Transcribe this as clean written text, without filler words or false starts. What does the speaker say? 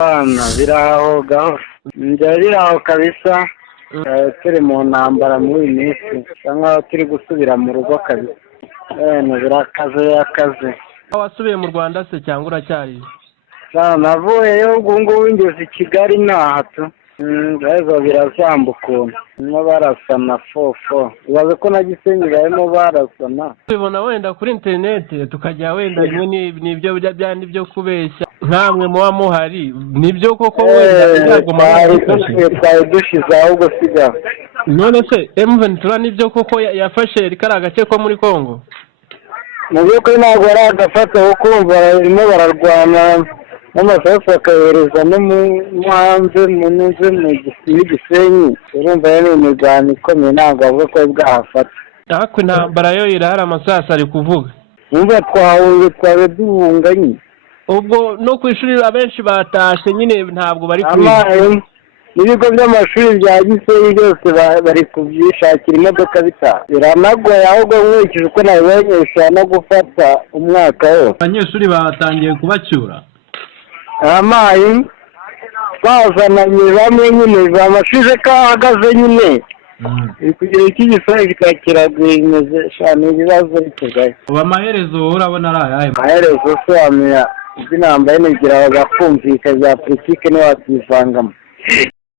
Bana biraho gahoro njya biraho kabisa. Turi mu ntambara muri iyi minsi bisa nkaho turi gusubira mu rugo kabisa. Birakaze. Wasubiye mu Rwanda se cyangwa uracyari? Navuyeyo ubwo ngubu ngeze i Kigali ntahato. Ibibazo birazamba ukuntu barimo barasana fofo. Bibaze ko na Gisenyi barimo barasana. Tubibona wenda kuri interineti tukajya wenda rimwe n'ibyo byandi byo kubeshya nkamwe muba muhari nibyo koko wenda ntabwo twari dushize ahubwo siga. None se M23 nibyo koko yafashe rikari agace ko muri Congo? Mu by'ukuri ntabwo baragafata kuko barimo bararwana n'amasasu bakayohereza no mu hanze mu Gisenyi. Urumva ni imirwano ikomeye ntabwo bavuga ko bwahafata. Ariko intambara yo irahari amasasu ari kuvuga. Numva twawe duhunganye. Ubwo no ku ishuri abenshi batashe nyine ntabwo bari kwiga. Ibigo by'amashuri bya Gisenyi byose bari kubyishakira imodoka bitaha. Biranagoye ahubwo nkurikije uko nabibonye bishobora no gufata umwaka wose. Abanyeshuri batangiye kubacyura. Amayi bazananye bamwe nyine amashuri ko ahagaze nyine. Kugira iki Gisenyi kikakiragwimeze shana ibibazo bitugaye. Uba amaherezo urabona ari ayahe? Amaherezo se wamenya iby'intambara nigira bagakumvika bya politike niwabyivangamo.